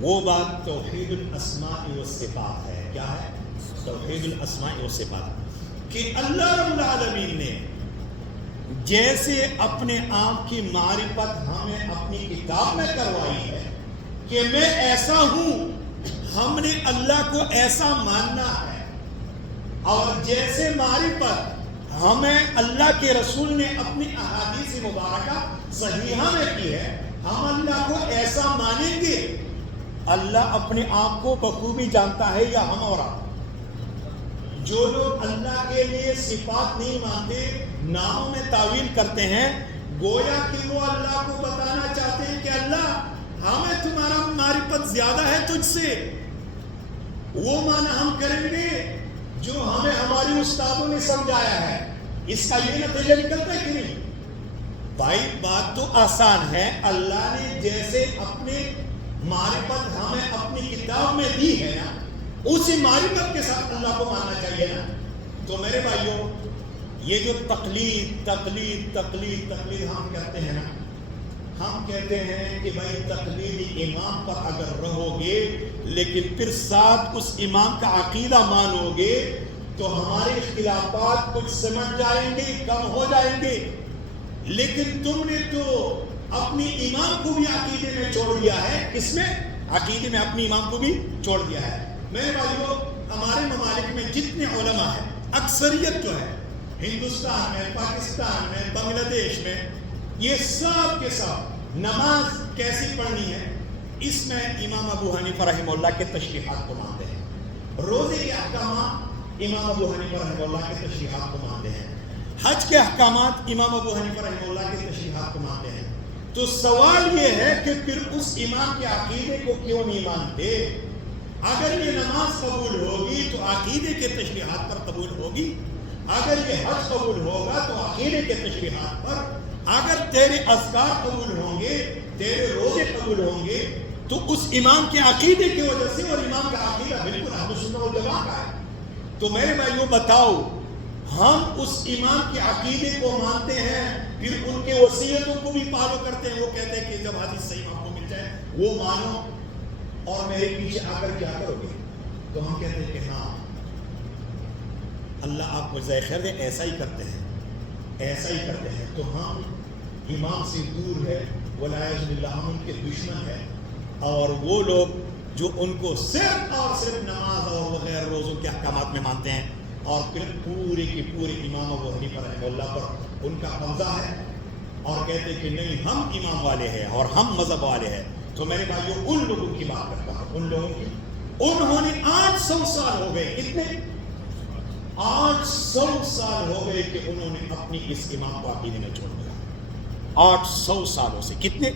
وہ بات توحید الاسماء والصفات ہے. کیا ہے؟ توحید الاسماء والصفات. کہ اللہ رب العالمین نے جیسے اپنے آپ کی معرفت ہمیں اپنی کتاب میں کروائی ہے کہ میں ایسا ہوں، ہم نے اللہ کو ایسا ماننا ہے، اور جیسے معرفت ہمیں اللہ کے رسول نے اپنی احادیث مبارکہ صحیحہ میں کی ہے، ہم اللہ کو ایسا مانیں گے. اللہ اپنے آپ کو بخوبی جانتا ہے یا ہم اور آپ؟ جو لوگ اللہ کے لیے صفات نہیں مانتے، ناموں میں تعویل کرتے ہیں، گویا کہ وہ اللہ کو بتانا چاہتے ہیں کہ اللہ ہمیں تمہارا معرفت زیادہ ہے تجھ سے. وہ معنی ہم کریں گے جو ہمیں ہماری استادوں نے سمجھایا ہے. اس کا یہ نتیجہ نکلتا ہے کہ نہیں؟ بھائی بات تو آسان ہے. اللہ نے جیسے اپنے معرفت ہمیں اپنی کتاب میں دی ہے نا، اسی معرفت کے ساتھ اللہ کو ماننا چاہیے نا. تو میرے بھائیوں، یہ جو تقلید ہم کرتے ہیں نا، ہم کہتے ہیں کہ بھائی تقلید امام پر اگر رہو گے لیکن پھر ساتھ اس امام کا عقیدہ مانو گے تو ہمارے اختلافات کچھ سمجھ جائیں گے، کم ہو جائیں گے. لیکن تم نے تو اپنی امام کو بھی عقیدے میں چھوڑ دیا ہے. اس میں عقیدے میں اپنی امام کو بھی چھوڑ دیا ہے. میرے بھائیوں، ہمارے ممالک میں جتنے علماء ہیں، اکثریت جو ہے ہندوستان میں، پاکستان میں، بنگلہ دیش میں، یہ سب کے سب نماز کیسی پڑھنی ہے اس میں امام ابو حنیفہ رحمہ اللہ کے تشریحات کو مانتے ہیں. روزے کے احکامات امام ابو حنیفہ رحمہ اللہ کے تشریحات کو مانتے ہیں. حج کے احکامات امام ابو حنیفہ رحمہ اللہ کے تشریحات کو مانتے ہیں. تو سوال یہ ہے کہ پھر اس امام کے عقیدے کو کیوں نہیں مانتے؟ اگر یہ نماز قبول ہوگی تو عقیدے کے تشریحات پر قبول ہوگی، اگر یہ حج قبول ہوگا تو عقیدے کے تشریحات پر، اگر تیرے اذکار قبول ہوں گے، تیرے روزے قبول ہوں گے تو اس امام کے عقیدے کی وجہ سے. اور امام کا عقیدہ بالکل اہل سنت والجماعت کا ہے. تو میرے بھائیوں بتاؤ، ہم اس امام کے عقیدے کو مانتے ہیں، پھر ان کے وصیتوں کو بھی فالو کرتے ہیں. وہ کہتے ہیں کہ جب حدیث صحیح آپ کو مل جائے وہ مانو اور میرے پیچھے آ کر کیا کرو گے؟ تو ہم کہتے ہیں کہ ہاں اللہ آپ کو جزائے خیر دے، ایسا ہی کرتے ہیں، ایسا ہی کرتے ہیں. تو ہم امام سے دور ہے، والعیاذ باللہ ہم ان کے دشمن ہیں. اور وہ لوگ جو ان کو صرف اور صرف نماز اور وغیرہ روزوں کے احکامات میں مانتے ہیں، اور پھر پورے کے پورے امام ابو حنیفہ رحمہ اللہ پر ان کا قبضہ ہے، اور کہتے ہیں کہ نہیں ہم امام والے ہیں اور ہم مذہب والے ہیں. تو میرے بھائیوں، ان لوگوں کی بات کرتا ہوں، ان لوگوں کی. انہوں نے 800 سال ہو گئے، کتنے؟ 800 سال ہو گئے کہ انہوں نے اپنی اس امام کو عقیدے میں چھوڑ دیا. 800 سالوں سے. کتنے؟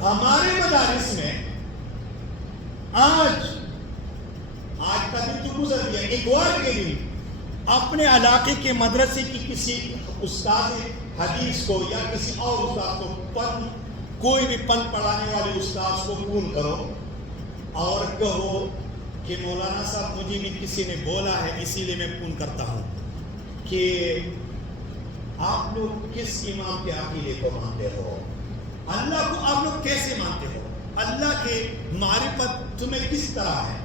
ہمارے مدارس میں آج کا دن تو گزر گیا، اتوار کے دن اپنے علاقے کے مدرسے کی کسی استاد حدیث کو یا کسی اور استاد کو کوئی بھی پن پڑھانے والے استاد کو فون کرو اور کہو کہ مولانا صاحب مجھے بھی کسی نے بولا ہے اسی لیے میں فون کرتا ہوں کہ آپ لوگ کس امام کے عقیدے کو مانتے ہو؟ اللہ کو آپ لوگ کیسے مانتے ہو؟ اللہ کے معرفت تمہیں کس طرح ہے؟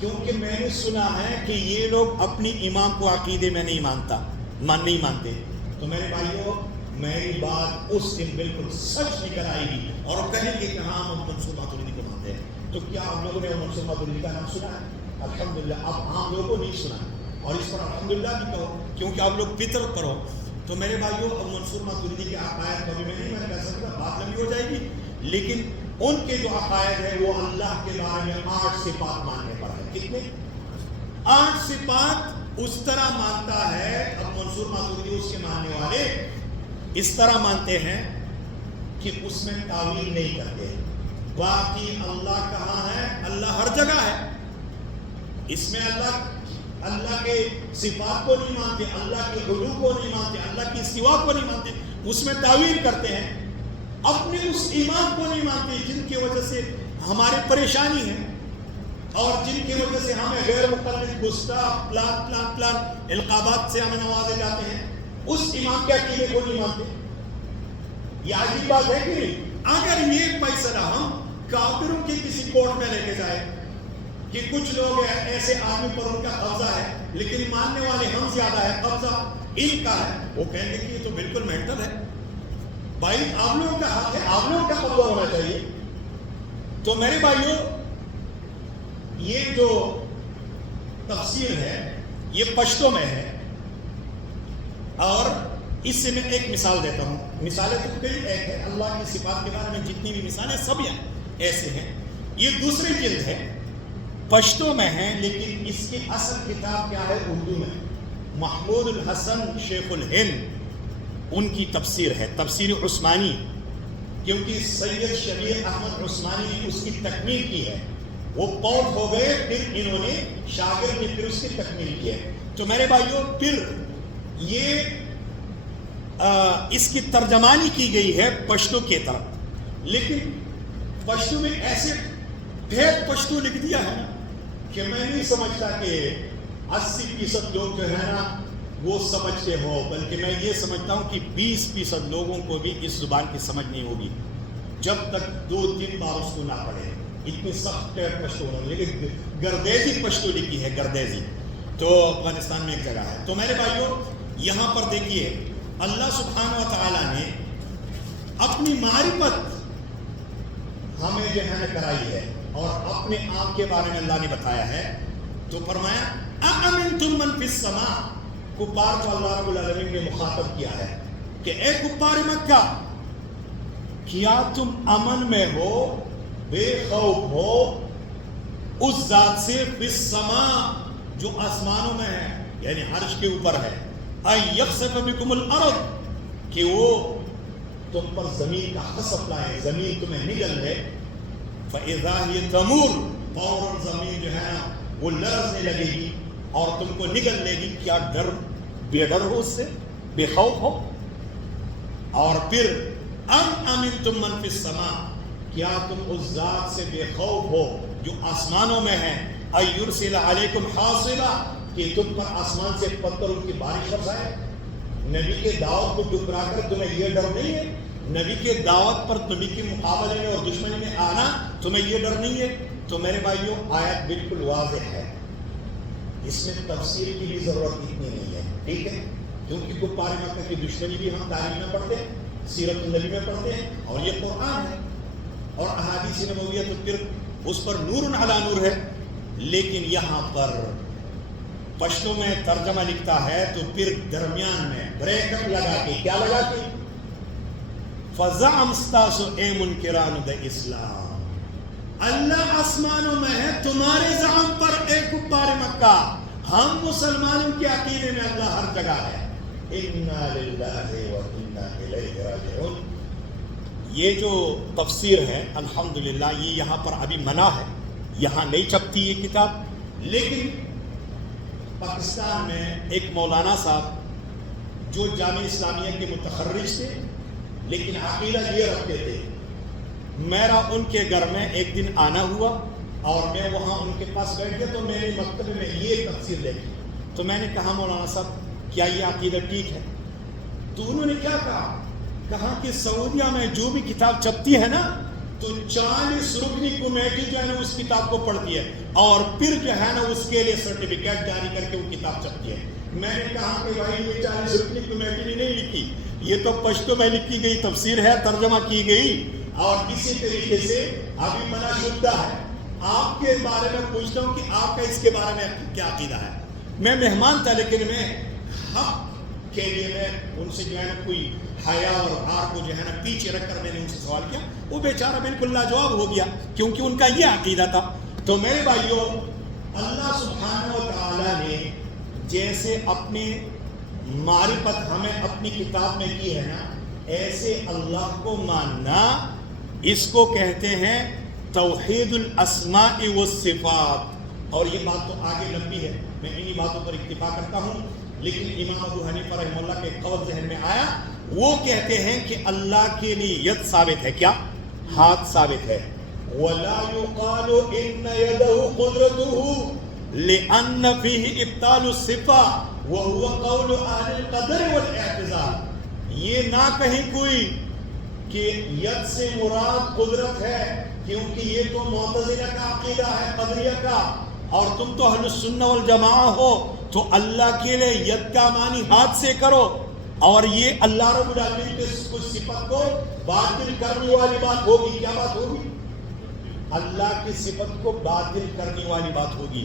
کیونکہ میں نے سنا ہے کہ یہ لوگ اپنی امام کو عقیدے میں نہیں مانتے. تو میرے بھائیوں، میری بات اس دن بالکل سچ نکل آئے گی اور وہ کہیں گے کہ ہاں ہم منصور ماتوریدی کو مانتے ہیں. تو کیا ہم لوگوں نے منصور ماتوریدی کا نام سنا ہے؟ الحمدللہ. اب عام لوگوں کو نہیں سنا ہے، اور اس پر الحمدللہ بھی کہو کیونکہ آپ لوگ فطرت کرو. تو میرے بھائیوں، اب منصور ماتوریدی کے عقائد کو بھی میں نہیں کہہ سکتا، بات لمبی ہو جائے گی، لیکن ان کے جو عقائد ہے وہ اللہ کے بارے میں 8 صفات ماننے پر ہے. کتنے؟ 8 صفات اس طرح مانتا ہے. اب منصور ماتوریدی اس کے ماننے والے اس طرح مانتے ہیں کہ اس میں تعویل نہیں کرتے. باقی اللہ کہاں ہے؟ اللہ ہر جگہ ہے. اس میں اللہ کے صفات کو نہیں مانتے، اللہ کے علو کو نہیں مانتے، اللہ کی استوا کو نہیں مانتے. اس میں تعویل کرتے ہیں. اپنے اس ایمان کو نہیں مانتے جن کی وجہ سے ہماری پریشانی ہے اور جن کی وجہ سے ہمیں غیر مقلد گستاخ پلان القابات سے ہمیں نوازے جاتے ہیں. اس ایمان کے عقیدے کو نہیں مانتے. یہ عجیب بات ہے کہ نہیں؟ اگر یہ فیصلہ ہم کافروں کے کسی کورٹ میں لے کے جائے کہ کچھ لوگ ایسے آدمی پر ان کا قبضہ ہے لیکن ماننے والے ہم زیادہ ہے، قبضہ ان کا ہے، وہ کہیں گے کہ یہ تو بالکل محتل ہے، بھائی آپ لوگوں کا حق ہے، آپ لوگوں کا قبضہ ہونا چاہیے۔ تو میرے بھائیوں، یہ جو تفسیر ہے یہ پشتوں میں ہے، اور اس سے میں ایک مثال دیتا ہوں۔ مثالیں تو کئی ایک ہے، اللہ کی صفات کے بارے میں جتنی بھی مثالیں سب ایسے ہیں۔ یہ دوسری جلد ہے، پشتوں میں ہے، لیکن اس کی اصل کتاب کیا ہے؟ اردو میں۔ محمود الحسن شیخ الہند ان کی تفسیر ہے، تفسیر عثمانی، کیونکہ سید شبیر احمد عثمانی نے اس کی تکمیل کی ہے، وہ فوت ہو گئے، پھر انہوں نے شاگرد نے پھر اس کی تکمیل کی ہے۔ تو میرے بھائیوں، پھر یہ اس کی ترجمانی کی گئی ہے پشتو کے طرف، لیکن پشتو میں ایسے بھید پشتو لکھ دیا ہے کہ میں نہیں سمجھتا کہ 80% لوگ جو ہے نا وہ سمجھتے ہو، بلکہ میں یہ سمجھتا ہوں کہ 20% لوگوں کو بھی اس زبان کی سمجھ نہیں ہوگی جب تک 2-3 بار اس کو نہ پڑھے۔ اتنی سخت پشتو ہونا، لیکن گردیزی پشتو لکھی ہے، گردیزی، تو افغانستان میں ایک جگہ ہے۔ تو میرے بھائیوں، یہاں پر دیکھیے اللہ سبحانہ و تعالیٰ نے اپنی معرفت ہمیں جو ہے کرائی ہے، اور اپنے آپ کے بارے میں اللہ نے بتایا ہے۔ تو فرمایا اَأَمِنْتُم مَّن فِي السَّمَاءِ، کفار کو اللہ رب العالمین نے مخاطب کیا ہے کہ اے کفار مکہ، کیا تم امن میں ہو، بے خوف ہو اس ذات سے فی السماء جو آسمانوں میں ہے، یعنی عرش کے اوپر ہے، اَن یخسف بکم الارض، کہ وہ تم پر زمین کا خسف لائے، زمین تمہیں نگل لے، فَإِذَا هِيَ تَمُورُ، فوراً زمین جو ہے نا وہ لرزنے لگے گی اور تم کو نگل لے گی۔ کیا ڈر، بے ڈر ہو اس سے، بے خوف ہو؟ اور پھر ام امنتم من فی السماء، کیا تم اس ذات سے بے خوف ہو جو آسمانوں میں ہے، ان یرسل علیکم حاصبا، کہ تم پر آسمان سے پتھروں کی بارش برسائے۔ نبی کے دعوت کو ٹکرا کر تمہیں یہ ڈر نہیں ہے؟ نبی کے دعوت پر نبی کے مقابلے میں اور دشمنی میں آنا تمہیں یہ ڈر نہیں ہے؟ تو میرے بھائیوں، آیت بالکل واضح ہے، اس میں تفسیر کی بھی ضرورت اتنی نہیں ہے، ٹھیک ہے؟ کیونکہ کفار مکہ کی دشمنی بھی ہم تاریخ میں پڑھتے ہیں، سیرت النبی میں پڑھتے ہیں، اور یہ قرآن ہے اور احادیث نبویہ، تو پھر اس پر نور علی نور ہے۔ لیکن یہاں پر پشتوں میں ترجمہ لکھتا ہے تو پھر درمیان میں بریک اپ لگا کے، کیا لگا کے؟ فَزَعَمْ اسْتَاسُ اے منکران د اسلام، اللہ آسمانوں میں ہے، تمہارے زعم پر اے کفار مکہ، ہم مسلمانوں کے عقیدے میں اللہ ہر جگہ ہے۔ اِنَّا لِلَّهِ وَإِنَّا إِلَيْهِ رَاجِعُونَ۔ یہ جو تفسیر ہے الحمدللہ، یہ یہاں پر ابھی منع ہے، یہاں نہیں چھپتی یہ کتاب، لیکن پاکستان میں ایک مولانا صاحب جو جامعہ اسلامیہ کے متخرج تھے لیکن عقیدہ یہ رکھتے تھے، میرا ان کے گھر میں ایک دن آنا ہوا اور میں وہاں ان کے پاس بیٹھ گیا، تو میرے مکتبے میں یہ تفسیر دیکھی، تو میں نے کہا مولانا صاحب کیا یہ عقیدہ ٹھیک ہے؟ تو انہوں نے کیا کہا کہ سعودیہ میں جو بھی کتاب چھپتی ہے نا تو 40 رکنی کمیٹی جو ہے نا اس کتاب کو پڑھتی ہے اور پھر جو ہے نا اس کے لیے سرٹیفکیٹ جاری کر کے وہ کتاب چھپتی ہے۔ میں نے کہا کہ بھائی یہ 40 رکنی کمیٹی نے نہیں لکھی، یہ تو پشتو میں لکھی گئی تفسیر ہے، ترجمہ کی گئی، اور اسی طریقے سے ابھی منع شدہ ہے۔ آپ کے بارے میں پوچھتا ہوں کہ آپ کا اس کے بارے میں کیا عقیدہ ہے؟ میں مہمان تھا، لیکن میں حق کے لیے میں ان سے جو ہے نا کوئی حیا اور عار کو جو ہے نا پیچھے رکھ کر میں نے ان سے سوال کیا، وہ بیچارہ بالکل لاجواب ہو گیا کیونکہ ان کا یہ عقیدہ تھا۔ تو میرے بھائیوں، اللہ سبحانہ و تعالیٰ نے جیسے اپنی معرفت ہمیں اپنی کتاب میں کی ہے نا، ایسے اللہ کو ماننا، اس کو کہتے ہیں توحید الاسماء والصفات۔ اور یہ بات تو آگے لمبی ہے، میں انہی باتوں پر اکتفا کرتا ہوں، لیکن امام ابو حنیفہ رحمہ اللہ کے قول ذہن میں آیا، وہ کہتے ہیں کہ اللہ کے لیے ید ثابت ہے، کیا؟ ہاتھ ثابت ہے۔ وَلَا يُقَالُ إِنَّ يَدَهُ قُدْرَتُهُ لِأَنَّ فِيهِ إِبْطَالُ الصِّفَةِ وَهُوَ قَوْلُ أَهْلِ الْقَدَرِ وَالْاِعْتِزَالِ۔ یہ نہ کہیں کوئی کہ ید سے مراد قدرت ہے، کیونکہ یہ تو معتزلہ کا عقیدہ ہے، قدریہ کا، اور تم تو اہل السنہ والجماعہ ہو، تو اللہ کے لیے ید کا معنی ہاتھ سے کرو، اور یہ اللہ رب العالمین کے کچھ صفت کو باطل کرنے والی بات ہوگی۔ کیا بات ہوگی؟ اللہ کی صفت کو باطل کرنے والی بات ہوگی۔